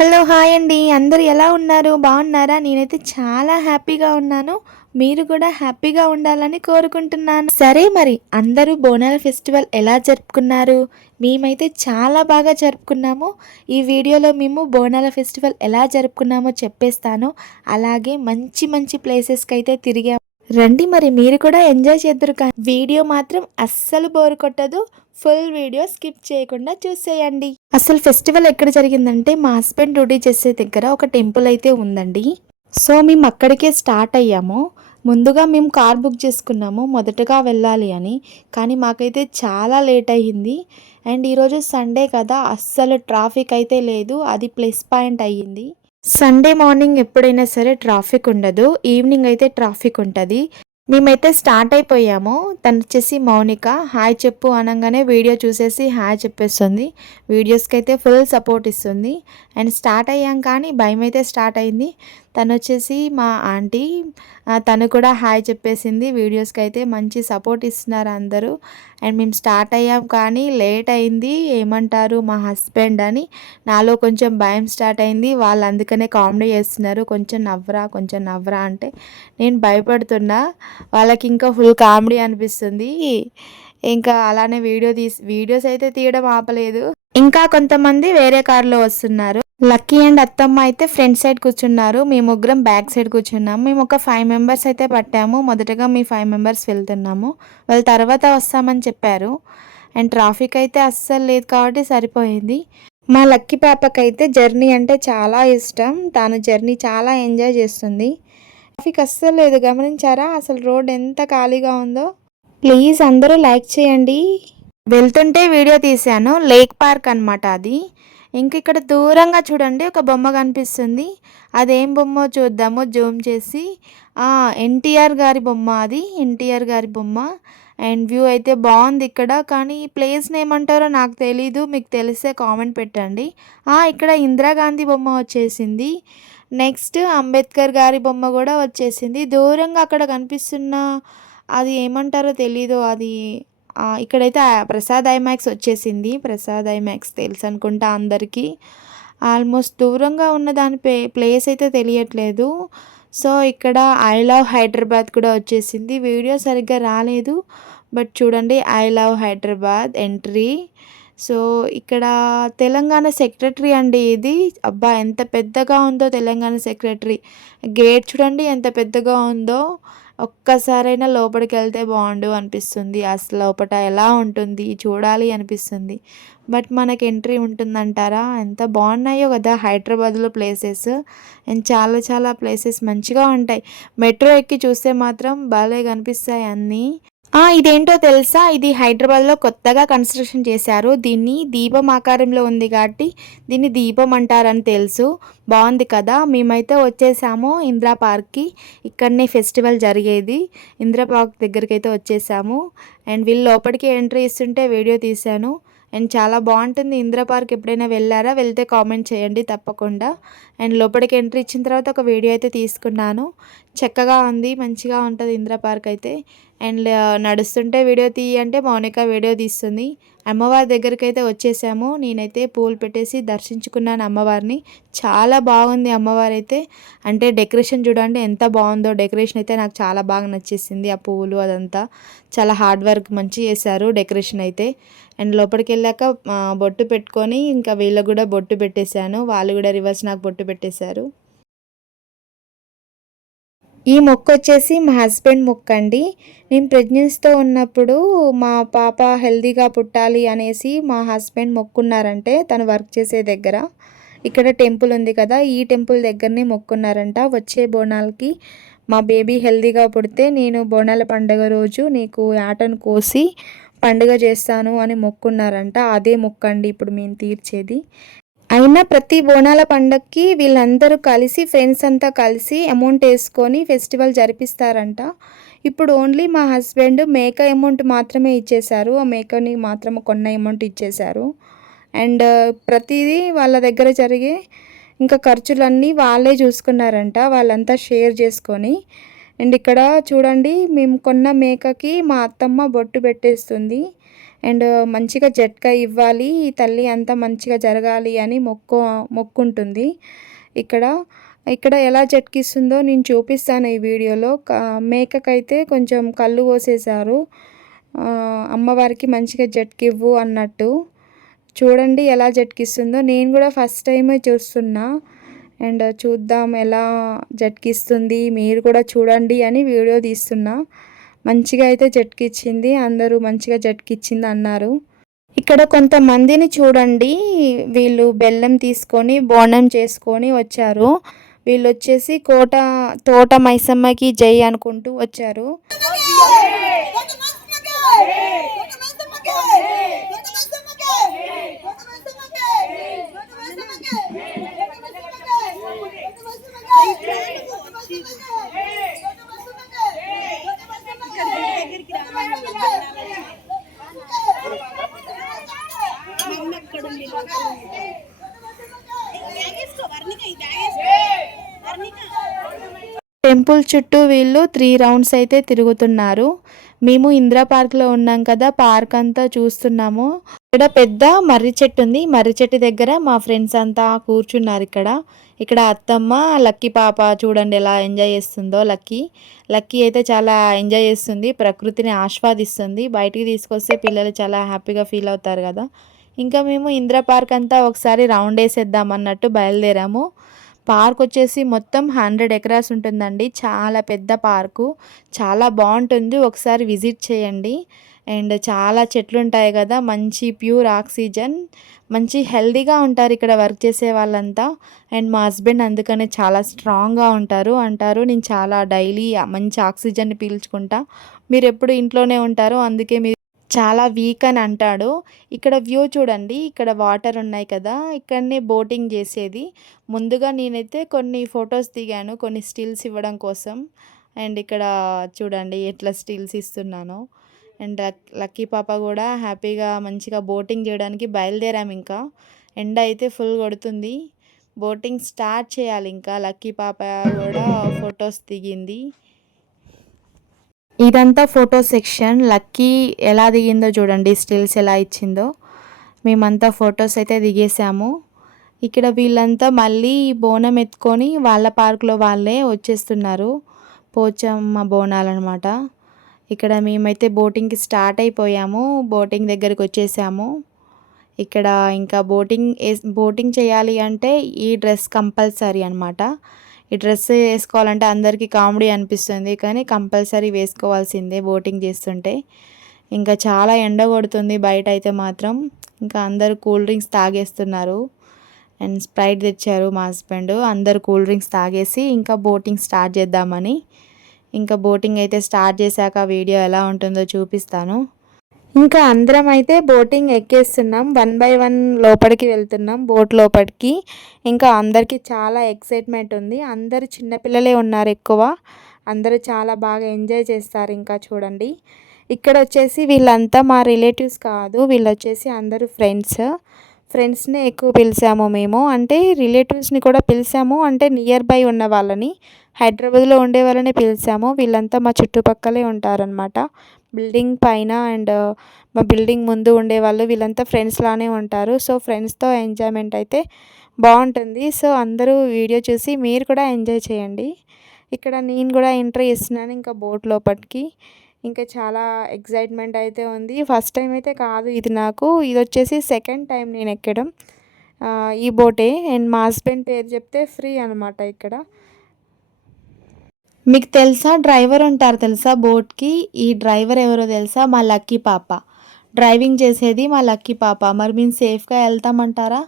Hello hi అండి. అందరూ ఎలా ఉన్నారు? బాగున్నారా? నేనైతే చాలా హ్యాపీగా ఉన్నాను. మీరు కూడా హ్యాపీగా ఉండాలని కోరుకుంటున్నాను. సరే మరి అందరూ బోనాల ఫెస్టివల్ ఎలా జరుపుకున్నారు? మేమైతే చాలా బాగా జరుపుకున్నాము. ఈ వీడియోలో మేము బోనాల ఫెస్టివల్ ఎలా జరుపుకున్నామో చెప్పేస్తాను. అలాగే మంచి మంచి ప్లేసెస్కి అయితే తిరిగాము. రండి మరి మీరు కూడా ఎంజాయ్ చేద్దరు కానీ వీడియో మాత్రం అస్సలు బోరు కొట్టదు. ఫుల్ వీడియో స్కిప్ చేయకుండా చూసేయండి. అసలు ఫెస్టివల్ ఎక్కడ జరిగిందంటే మా హస్బెండ్ డ్యూటీ చేసే దగ్గర ఒక టెంపుల్ అయితే ఉందండి. సో మేము అక్కడికే స్టార్ట్ అయ్యాము. ముందుగా మేము కార్ బుక్ చేసుకున్నాము మొదటగా వెళ్ళాలి అని. కానీ మాకైతే చాలా లేట్ అయ్యింది. అండ్ ఈరోజు సండే కదా అస్సలు ట్రాఫిక్ అయితే లేదు అది ప్లస్ పాయింట్ అయ్యింది. సండే మార్నింగ్ ఎప్పుడైనా సరే ట్రాఫిక్ ఉండదు ఈవినింగ్ అయితే ట్రాఫిక్ ఉంటుంది. మేమైతే స్టార్ట్ అయిపోయాము. తను వచ్చేసి మౌనిక హాయ్ చెప్పు అనగానే వీడియో చూసేసి హాయ్ చెప్పేస్తుంది. వీడియోస్కి అయితే ఫుల్ సపోర్ట్ ఇస్తుంది. అండ్ స్టార్ట్ అయ్యాం కానీ భయం అయితే స్టార్ట్ అయింది. తను వచ్చేసి మా ఆంటీ తను కూడా హాయ్ చెప్పేసింది. వీడియోస్కి అయితే మంచి సపోర్ట్ ఇస్తున్నారు అందరూ. అండ్ మేము స్టార్ట్ అయ్యాం కానీ లేట్ అయింది. ఏమంటారు మా హస్బెండ్ అని నాలో కొంచెం భయం స్టార్ట్ అయింది. వాళ్ళు అందుకనే కామెడీ చేస్తున్నారు. కొంచెం నవ్వరా కొంచెం నవ్వరా అంటే నేను భయపడుతున్నా. వాళ్ళకి ఇంకా ఫుల్ కామెడీ అనిపిస్తుంది. ఇంకా అలానే వీడియో తీసి వీడియోస్ అయితే తీయడం ఆపలేదు. ఇంకా కొంతమంది వేరే కారులో వస్తున్నారు. లక్కీ అండ్ అత్తమ్మ అయితే ఫ్రంట్ సైడ్ కూర్చున్నారు. మేము ముగ్గురం బ్యాక్ సైడ్ కూర్చున్నాము. మేము ఒక ఫైవ్ మెంబర్స్ అయితే పట్టాము. మొదటగా మీ ఫైవ్ మెంబర్స్ వెళ్తున్నాము. వాళ్ళ తర్వాత వస్తామని చెప్పారు. అండ్ ట్రాఫిక్ అయితే అస్సలు లేదు కాబట్టి సరిపోయింది. మా లక్కీ పాపకైతే జర్నీ అంటే చాలా ఇష్టం. తాను జర్నీ చాలా ఎంజాయ్ చేస్తుంది. ట్రాఫిక్ అస్సలు లేదు. గమనించారా? అసలు రోడ్ ఎంత ఖాళీగా ఉందో. ప్లీజ్ అందరూ లైక్ చేయండి. వెళ్తుంటే వీడియో తీశాను. లేక్ పార్క్ అన్నమాట అది. ఇంక ఇక్కడ దూరంగా చూడండి ఒక బొమ్మ కనిపిస్తుంది. అదేం బొమ్మ చూద్దాము జూమ్ చేసి. ఎన్టీఆర్ గారి బొమ్మ అది ఎన్టీఆర్ గారి బొమ్మ. అండ్ వ్యూ అయితే బాగుంది ఇక్కడ కానీ ఈ ప్లేస్ని ఏమంటారో నాకు తెలీదు మీకు తెలిస్తే కామెంట్ పెట్టండి. ఇక్కడ ఇందిరాగాంధీ బొమ్మ వచ్చేసింది. నెక్స్ట్ అంబేద్కర్ గారి బొమ్మ కూడా వచ్చేసింది. దూరంగా అక్కడ కనిపిస్తున్న అది ఏమంటారో తెలీదు అది ఇక్కడైతే ప్రసాద్ ఐమాక్స్ వచ్చేసింది. ప్రసాద్ ఐమాక్స్ తెలుసు అనుకుంటా అందరికీ. ఆల్మోస్ట్ దూరంగా ఉన్న దాని ప్లే ప్లేస్ అయితే తెలియట్లేదు. సో ఇక్కడ ఐ లవ్ హైదరాబాద్ కూడా వచ్చేసింది. వీడియో సరిగ్గా రాలేదు. బట్ చూడండి I love Hyderabad entry. So ఇక్కడ తెలంగాణ సెక్రటరీ అండి ఇది. అబ్బా ఎంత పెద్దగా ఉందో తెలంగాణ సెక్రటరీ. గేట్ చూడండి ఎంత పెద్దగా ఉందో. ఒక్కసారైనా లోపలికి వెళ్తే బాగుండు అనిపిస్తుంది. అసలు లోపల ఎలా ఉంటుంది? చూడాలి అనిపిస్తుంది. బట్ మనకి ఎంట్రీ ఉంటుందంటారా? ఎంత బాగున్నాయో కదా హైదరాబాద్లో ప్లేసెస్. అండ్ చాలా చాలా ప్లేసెస్ మంచిగా ఉంటాయి. మెట్రో ఎక్కి చూస్తే మాత్రం భలే కనిపిస్తాయి అన్నీ. ఇదేంటో తెలుసా? ఇది హైదరాబాద్లో కొత్తగా కన్స్ట్రక్షన్ చేశారు. దీన్ని దీపం ఆకారంలో ఉంది కాబట్టి దీన్ని దీపం అంటారని తెలుసు. బాగుంది కదా? మేమైతే వచ్చేసాము ఇందిరా పార్క్కి. ఇక్కడనే ఫెస్టివల్ జరిగేది. ఇందిరా పార్క్ దగ్గరికి అయితే వచ్చేసాము. అండ్ వీళ్ళు లోపలికి ఎంట్రీ ఇస్తుంటే వీడియో తీశాను. అండ్ చాలా బాగుంటుంది. ఇందిరా పార్క్ ఎప్పుడైనా వెళ్ళారా? వెళ్తే కామెంట్ చేయండి తప్పకుండా. అండ్ లోపలికి ఎంట్రీ ఇచ్చిన తర్వాత ఒక వీడియో అయితే తీసుకున్నాను. చక్కగా ఉంది. మంచిగా ఉంటుంది ఇందిరా పార్క్ అయితే. అండ్ నడుస్తుంటే వీడియో తీయి అంటే మౌనిక వీడియో తీస్తుంది. అమ్మవారి దగ్గరికి అయితే వచ్చేసాము. నేనైతే పూలు పెట్టేసి దర్శించుకున్నాను అమ్మవారిని. చాలా బాగుంది అమ్మవారు అయితే అంటే డెకరేషన్ చూడండి ఎంత బాగుందో. డెకరేషన్ అయితే నాకు చాలా బాగా నచ్చేసింది ఆ పువ్వులు అదంతా. చాలా హార్డ్ వర్క్ మంచి చేశారు డెకరేషన్ అయితే. అండ్ లోపలికి వెళ్ళాక బొట్టు పెట్టుకొని ఇంకా వీళ్ళకు కూడా బొట్టు పెట్టేశాను. వాళ్ళు కూడా రివర్స్ నాకు బొట్టు పెట్టేశారు. ఈ మొక్క వచ్చేసి మా హస్బెండ్ మొక్క అండి నేను ప్రెగ్నెన్సీతో ఉన్నప్పుడు మా పాప హెల్దీగా పుట్టాలి అనేసి మా హస్బెండ్ మొక్కున్నారంటే తను వర్క్ చేసే దగ్గర. ఇక్కడ టెంపుల్ ఉంది కదా ఈ టెంపుల్ దగ్గరనే మొక్కున్నారంట. వచ్చే బోనాలకి మా బేబీ హెల్దీగా పుడితే నేను బోనాల పండుగ రోజు నీకు ఆటను కోసి పండుగ చేస్తాను అని మొక్కున్నారంట. అదే మొక్కండి ఇప్పుడు మేము తీర్చేది. అయినా ప్రతి బోనాల పండక్కి వీళ్ళందరూ కలిసి ఫ్రెండ్స్ అంతా కలిసి అమౌంట్ వేసుకొని ఫెస్టివల్ జరిపిస్తారంట. ఇప్పుడు ఓన్లీ మా హస్బెండ్ మేక అమౌంట్ మాత్రమే ఇచ్చేశారు. ఆ మేకని మాత్రం కొన్న అమౌంట్ ఇచ్చేశారు. అండ్ ప్రతిదీ వాళ్ళ దగ్గర జరిగే ఇంకా ఖర్చులన్నీ వాళ్ళే చూసుకున్నారంట. వాళ్ళంతా షేర్ చేసుకొని. అండ్ ఇక్కడ చూడండి మేము కొన్న మేకకి మా అత్తమ్మ బొట్టు పెట్టేస్తుంది. అండ్ మంచిగా జట్కా ఇవ్వాలి తల్లి అంతా మంచిగా జరగాలి అని మొక్కు మొక్కుంటుంది. ఇక్కడ ఇక్కడ ఎలా జట్కిస్తుందో నేను చూపిస్తాను ఈ వీడియోలో. మేకకైతే కొంచెం కళ్ళు పోసేశారు అమ్మవారికి మంచిగా జట్కివ్వు అన్నట్టు. చూడండి ఎలా జట్కిస్తుందో. నేను కూడా ఫస్ట్ టైమే చూస్తున్నా. అండ్ చూద్దాం ఎలా జట్కిస్తుంది. మీరు కూడా చూడండి అని వీడియో తీస్తున్నా. మంచిగా అయితే జట్కిచ్చింది అందరూ మంచిగా జట్కిచ్చింది అన్నారు ఇక్కడ కొంతమందిని చూడండి వీళ్ళు బెల్లం తీసుకొని బోనం చేసుకొని వచ్చారు వీళ్ళు వచ్చేసి కోట తోట మైసమ్మకి జై అనుకుంటూ వచ్చారు టెంపుల్ చుట్టూ వీళ్ళు త్రీ రౌండ్స్ అయితే తిరుగుతున్నారు. మేము ఇందిరా పార్క్లో ఉన్నాం కదా పార్క్ అంతా చూస్తున్నాము. ఇక్కడ పెద్ద మర్రి చెట్టు ఉంది. మర్రి చెట్టు దగ్గర మా ఫ్రెండ్స్ అంతా కూర్చున్నారు ఇక్కడ. ఇక్కడ అత్తమ్మ లక్కీ పాప చూడండి ఎలా ఎంజాయ్ చేస్తుందో లక్కీ. లక్కీ అయితే చాలా ఎంజాయ్ చేస్తుంది ప్రకృతిని ఆస్వాదిస్తుంది. బయటికి తీసుకొస్తే పిల్లలు చాలా హ్యాపీగా ఫీల్ అవుతారు కదా. ఇంకా మేము ఇందిరా పార్క్ అంతా ఒకసారి రౌండ్ వేసేద్దాం అన్నట్టు బయలుదేరాము. పార్క్ వచ్చేసి మొత్తం హండ్రెడ్ ఎకరాస్ ఉంటుందండి. చాలా పెద్ద పార్కు. చాలా బాగుంటుంది. ఒకసారి విజిట్ చేయండి. అండ్ చాలా చెట్లు ఉంటాయి కదా. మంచి ప్యూర్ ఆక్సిజన్. మంచి హెల్దీగా ఉంటారు ఇక్కడ వర్క్ చేసే వాళ్ళంతా. అండ్ మా హస్బెండ్ అందుకనే చాలా స్ట్రాంగ్గా ఉంటారు. అంటారు నేను చాలా డైలీ మంచి ఆక్సిజన్ పీల్చుకుంటా. మీరు ఎప్పుడు ఇంట్లోనే ఉంటారు అందుకే మీరు చాలా వీక్ అని అంటాడు. ఇక్కడ వ్యూ చూడండి ఇక్కడ వాటర్ ఉన్నాయి కదా ఇక్కడనే బోటింగ్ చేసేది. ముందుగా నేనైతే కొన్ని ఫొటోస్ దిగాను కొన్ని స్టిల్స్ ఇవ్వడం కోసం. అండ్ ఇక్కడ చూడండి ఎట్లా స్టిల్స్ ఇస్తున్నాను. అండ్ లక్కీ పాప కూడా హ్యాపీగా మంచిగా బోటింగ్ చేయడానికి బయలుదేరాము ఇంకా. ఎండ అయితే ఫుల్ కొడుతుంది. బోటింగ్ స్టార్ట్ చేయాలి ఇంకా. లక్కీ పాప కూడా ఫొటోస్ దిగింది. ఇదంతా ఫోటో సెక్షన్. లక్కీ ఎలా దిగిందో చూడండి. స్టిల్స్ ఎలా ఇచ్చిందో. మేమంతా ఫొటోస్ అయితే దిగేసాము. ఇక్కడ వీళ్ళంతా మళ్ళీ బోనం ఎత్తుకొని వాళ్ళ పార్కులో వాళ్ళే వచ్చేస్తున్నారు. పోచమ్మ బోనాలన్నమాట. ఇక్కడ మేమైతే బోటింగ్కి స్టార్ట్ అయిపోయాము. బోటింగ్ దగ్గరికి వచ్చేసాము. ఇక్కడ ఇంకా బోటింగ్ బోటింగ్ చేయాలి అంటే ఈ డ్రెస్ కంపల్సరీ అనమాట ఈ డ్రెస్ వేసుకోవాలంటే అందరికీ కామెడీ అనిపిస్తుంది కానీ కంపల్సరీ వేసుకోవాల్సిందే బోటింగ్ చేస్తుంటే. ఇంకా చాలా ఎండ కొడుతుంది బయట అయితే మాత్రం. ఇంకా అందరూ కూల్ డ్రింక్స్ తాగేస్తున్నారు. అండ్ స్ప్రైట్ తెచ్చారు మా హస్బెండ్. అందరు కూల్ డ్రింక్స్ తాగేసి ఇంకా బోటింగ్ స్టార్ట్ చేద్దామని. ఇంకా బోటింగ్ అయితే స్టార్ట్ చేశాక వీడియో ఎలా ఉంటుందో చూపిస్తాను. ఇంకా అందరం అయితే బోటింగ్ ఎక్కేస్తున్నాం. వన్ బై వన్ లోపలికి వెళ్తున్నాం బోట్ లోపలికి. ఇంకా అందరికీ చాలా ఎక్సైట్మెంట్ ఉంది. అందరు చిన్నపిల్లలే ఉన్నారు ఎక్కువ. అందరూ చాలా బాగా ఎంజాయ్ చేస్తారు ఇంకా చూడండి. ఇక్కడ వచ్చేసి వీళ్ళంతా మా రిలేటివ్స్ కాదు వీళ్ళు వచ్చేసి అందరూ ఫ్రెండ్స్. ఫ్రెండ్స్నే ఎక్కువ పిలిచాము మేము. అంటే రిలేటివ్స్ని కూడా పిలిచాము. అంటే నియర్ బై ఉన్న వాళ్ళని హైదరాబాద్లో ఉండే వాళ్ళని పిలిచాము. వీళ్ళంతా మా చుట్టుపక్కలే ఉంటారనమాట బిల్డింగ్ పైన అండ్ మా బిల్డింగ్ ముందు ఉండేవాళ్ళు వీళ్ళంతా ఫ్రెండ్స్ లానే ఉంటారు. సో ఫ్రెండ్స్తో ఎంజాయ్మెంట్ అయితే బాగుంటుంది. సో అందరూ వీడియో చూసి మీరు కూడా ఎంజాయ్ చేయండి. ఇక్కడ నేను కూడా ఎంట్రీ ఇస్తున్నాను ఇంకా బోట్ లోపలికి ఇంకా చాలా ఎగ్జైట్మెంట్ అయితే ఉంది. ఫస్ట్ టైం అయితే కాదు ఇది నాకు. ఇది వచ్చేసి సెకండ్ టైం నేను ఎక్కడం. ఈ బోటే అండ్ మా హస్బెండ్ పేరు చెప్తే ఫ్రీ అనమాట ఇక్కడ. మీకు తెలుసా డ్రైవర్ ఉంటారు తెలుసా బోట్కి? ఈ డ్రైవర్ ఎవరో తెలుసా? మా లక్కీ పాప. డ్రైవింగ్ చేసేది మా లక్కీ పాప. మరి మేము సేఫ్గా వెళ్తామంటారా?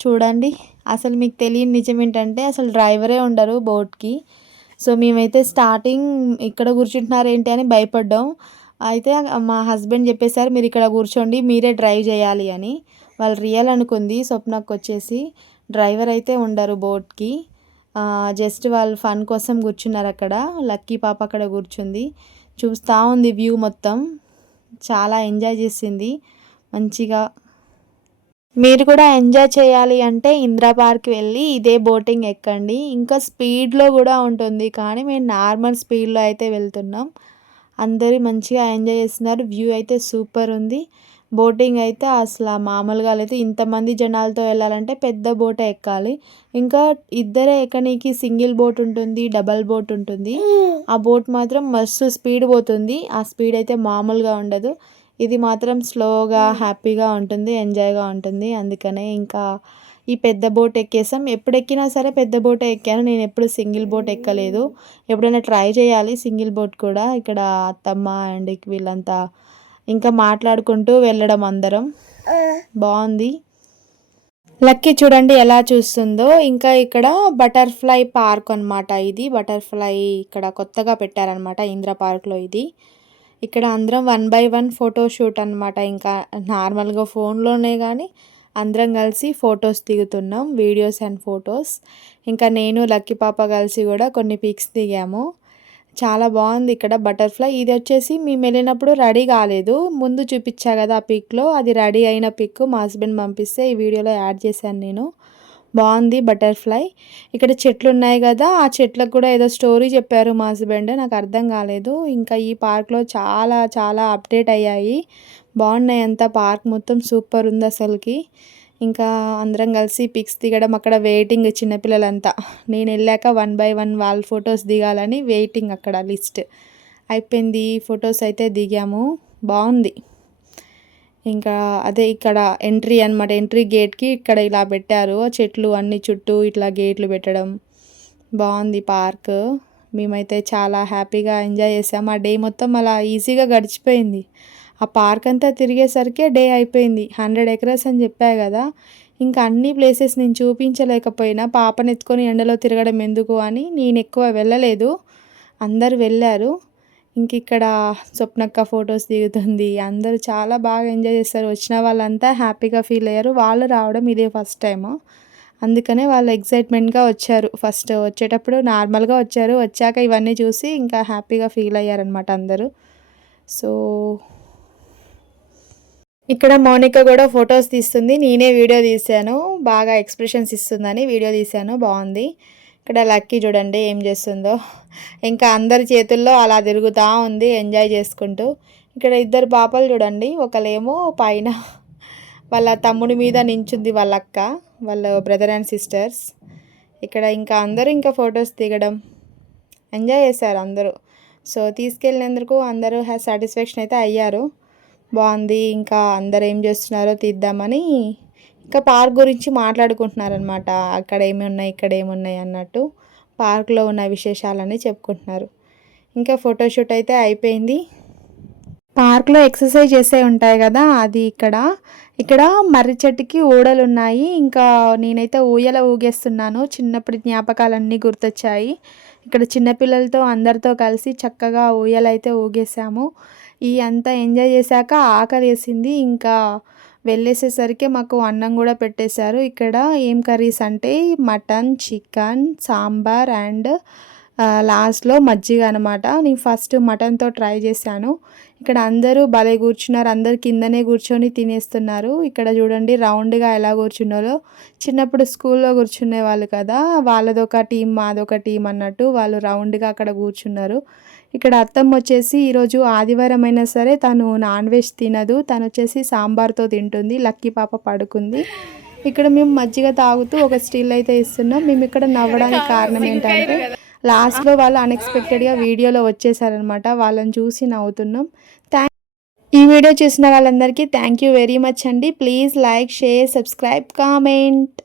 చూడండి. అసలు మీకు తెలియని నిజం ఏంటంటే అసలు డ్రైవరే ఉండరు బోట్కి. సో మేమైతే స్టార్టింగ్ ఇక్కడ కూర్చుంటున్నారు ఏంటి అని భయపడ్డాం. అయితే మా హస్బెండ్ చెప్పేశారు మీరు ఇక్కడ కూర్చోండి మీరే డ్రైవ్ చేయాలి అని. వాళ్ళు రియల్ అనుకుంది స్వప్నకు వచ్చేసి డ్రైవర్ అయితే ఉండరు బోట్కి. జస్ట్ వాళ్ళు ఫన్ కోసం కూర్చున్నారు అక్కడ. లక్కీ పాప అక్కడ కూర్చుంది. చూస్తూ ఉంది వ్యూ మొత్తం. చాలా ఎంజాయ్ చేసింది. మంచిగా. మీరు కూడా ఎంజాయ్ చేయాలి అంటే ఇందిరా పార్క్ వెళ్ళి ఇదే బోటింగ్ ఎక్కండి. ఇంకా స్పీడ్లో కూడా ఉంటుంది. కానీ మేము నార్మల్ స్పీడ్లో అయితే వెళ్తున్నాం. అందరూ మంచిగా ఎంజాయ్ చేస్తున్నారు. వ్యూ అయితే సూపర్ ఉంది. బోటింగ్ అయితే అసలు మామూలుగా లేదు ఇంతమంది జనాలతో వెళ్ళాలంటే పెద్ద బోటే ఎక్కాలి. ఇంకా ఇద్దరే ఎక్కనీకి సింగిల్ బోట్ ఉంటుంది డబల్ బోట్ ఉంటుంది. ఆ బోట్ మాత్రం మస్తు స్పీడ్ పోతుంది. ఆ స్పీడ్ అయితే మామూలుగా ఉండదు. ఇది మాత్రం స్లోగా హ్యాపీగా ఉంటుంది ఎంజాయ్గా ఉంటుంది. అందుకనే ఇంకా ఈ పెద్ద బోట్ ఎక్కేసాం. ఎప్పుడు ఎక్కినా సరే పెద్ద బోటే ఎక్కాను. నేను ఎప్పుడు సింగిల్ బోట్ ఎక్కలేదు. ఎప్పుడైనా ట్రై చేయాలి సింగిల్ బోట్ కూడా. ఇక్కడ అత్తమ్మ అండ్ వీళ్ళంతా ఇంకా మాట్లాడుకుంటూ వెళ్ళడం అందరం. బాగుంది. లక్కీ చూడండి ఎలా చూస్తుందో. ఇంకా ఇక్కడ బటర్ఫ్లై పార్క్ అనమాట ఇది. బటర్ఫ్లై ఇక్కడ కొత్తగా పెట్టారనమాట ఇంద్ర పార్క్లో ఇది. ఇక్కడ అందరం one by one photo shoot అనమాట ఇంకా నార్మల్గా ఫోన్లోనే కానీ అందరం కలిసి ఫొటోస్ దిగుతున్నాం. Videos and photos. ఇంకా నేను లక్కీ పాప కలిసి కూడా కొన్ని పిక్స్ దిగాము. చాలా బాగుంది ఇక్కడ బటర్ఫ్లై. ఇది వచ్చేసి మేము వెళ్ళినప్పుడు రెడీ కాలేదు. ముందు చూపించా కదా ఆ పిక్లో. అది రెడీ అయిన పిక్ మా హస్బెండ్ పంపిస్తే ఈ వీడియోలో యాడ్ చేశాను నేను. బాగుంది బటర్ఫ్లై. ఇక్కడ చెట్లు ఉన్నాయి కదా ఆ చెట్లకు కూడా ఏదో స్టోరీ చెప్పారు మా హస్బెండ్. నాకు అర్థం కాలేదు. ఇంకా ఈ పార్క్లో చాలా చాలా అప్డేట్ అయ్యాయి. బాగున్నాయి అంతా. పార్క్ మొత్తం సూపర్ ఉంది అసలుకి. ఇంకా అందరం కలిసి పిక్స్ దిగడం అక్కడ వెయిటింగ్ చిన్నపిల్లలంతా నేను వెళ్ళాక వన్ బై వన్ వాళ్ళ ఫొటోస్ దిగాలని వెయిటింగ్ అక్కడ లిస్ట్ అయిపోయింది ఫొటోస్ అయితే దిగాము. బాగుంది. ఇంకా అదే ఇక్కడ ఎంట్రీ అనమాట ఎంట్రీ గేట్కి ఇక్కడ ఇలా పెట్టారు. చెట్లు అన్ని చుట్టూ ఇట్లా గేట్లు పెట్టడం. బాగుంది పార్క్ మేమైతే చాలా హ్యాపీగా ఎంజాయ్ చేసాము ఆ డే మొత్తం అలా ఈజీగా గడిచిపోయింది. ఆ పార్క్ అంతా తిరిగేసరికే డే అయిపోయింది. హండ్రెడ్ ఎకరస్ అని చెప్పా కదా. ఇంకా అన్ని ప్లేసెస్ నేను చూపించలేకపోయినా పాపను ఎత్తుకొని ఎండలో తిరగడం ఎందుకు అని నేను ఎక్కువ వెళ్ళలేదు. అందరు వెళ్ళారు. ఇంక ఇక్కడ స్వప్నక్క ఫొటోస్ దిగుతుంది. అందరూ చాలా బాగా ఎంజాయ్ చేస్తారు. వచ్చిన వాళ్ళంతా హ్యాపీగా ఫీల్ అయ్యారు. వాళ్ళు రావడం ఇదే ఫస్ట్ టైము అందుకనే వాళ్ళు ఎగ్జైట్మెంట్గా వచ్చారు. ఫస్ట్ వచ్చేటప్పుడు నార్మల్గా వచ్చారు. వచ్చాక ఇవన్నీ చూసి ఇంకా హ్యాపీగా ఫీల్ అయ్యారనమాట అందరూ. సో ఇక్కడ మౌనిక కూడా ఫొటోస్ తీస్తుంది. నేనే వీడియో తీశాను. బాగా ఎక్స్ప్రెషన్స్ ఇస్తుందని వీడియో తీశాను. బాగుంది. ఇక్కడ లక్కీ చూడండి ఏం చేస్తుందో. ఇంకా అందరి చేతుల్లో అలా తిరుగుతూ ఉంది. ఎంజాయ్ చేసుకుంటూ. ఇక్కడ ఇద్దరు పాపలు చూడండి. ఒకలేమో పైన వాళ్ళ తమ్ముడి మీద నించుంది వాళ్ళ అక్క వాళ్ళ బ్రదర్ అండ్ సిస్టర్స్. ఇక్కడ ఇంకా అందరూ ఇంకా ఫొటోస్ దిగడం. ఎంజాయ్ చేశారు అందరూ. సో తీసుకెళ్ళినందుకు అందరూ సాటిస్ఫాక్షన్ అయితే అయ్యారు. బాగుంది ఇంకా అందరు ఏం చేస్తున్నారో తీద్దామని ఇంకా పార్క్ గురించి మాట్లాడుకుంటున్నారనమాట అక్కడ ఏమి ఉన్నాయి ఇక్కడ ఏమున్నాయి అన్నట్టు పార్క్లో ఉన్న విశేషాలని చెప్పుకుంటున్నారు. ఇంకా ఫోటోషూట్ అయితే అయిపోయింది. పార్క్లో ఎక్సర్సైజ్ చేసే ఉంటాయి కదా అది ఇక్కడ. ఇక్కడ మర్రి చెట్టుకి ఊడలు ఉన్నాయి ఇంకా నేనైతే ఊయల ఊగేస్తున్నాను. చిన్నప్పటి జ్ఞాపకాలన్నీ గుర్తొచ్చాయి. ఇక్కడ చిన్నపిల్లలతో అందరితో కలిసి చక్కగా ఊయలైతే ఊగేసాము. ఈ అంతా ఎంజాయ్ చేశాక ఆకలి వేసింది. ఇంకా వెళ్ళేసేసరికి మాకు అన్నం కూడా పెట్టేశారు. ఇక్కడ ఏం కర్రీస్ అంటే మటన్ చికెన్ సాంబార్ అండ్ లాస్ట్లో మజ్జిగ అనమాట నేను ఫస్ట్ మటన్తో ట్రై చేశాను. ఇక్కడ అందరూ భలే కూర్చున్నారు. అందరు కిందనే కూర్చొని తినేస్తున్నారు. ఇక్కడ చూడండి రౌండ్గా ఎలా కూర్చున్నారో. చిన్నప్పుడు స్కూల్లో కూర్చునే వాళ్ళు కదా. వాళ్ళదొక టీం మాదొక టీం అన్నట్టు వాళ్ళు రౌండ్గా అక్కడ కూర్చున్నారు. ఇక్కడ అత్తమ్మ వచ్చేసి ఈరోజు ఆదివారం అయినా సరే తను నాన్ వెజ్ తినదు. తను వచ్చేసి సాంబార్తో తింటుంది. లక్కీ పాప పడుకుంది. ఇక్కడ మేము మజ్జిగ తాగుతూ ఒక స్టిల్ అయితే ఇస్తున్నాం. మేము ఇక్కడ నవ్వడానికి కారణం ఏంటంటే లాస్ట్లో వాళ్ళు అన్ఎక్స్పెక్టెడ్గా వీడియోలో వచ్చేసారనమాట వాళ్ళని చూసి నవ్వుతున్నాం. థ్యాంక్ ఈ వీడియో చూసిన వాళ్ళందరికీ థ్యాంక్ యూ వెరీ మచ్ అండి. Please like share subscribe comment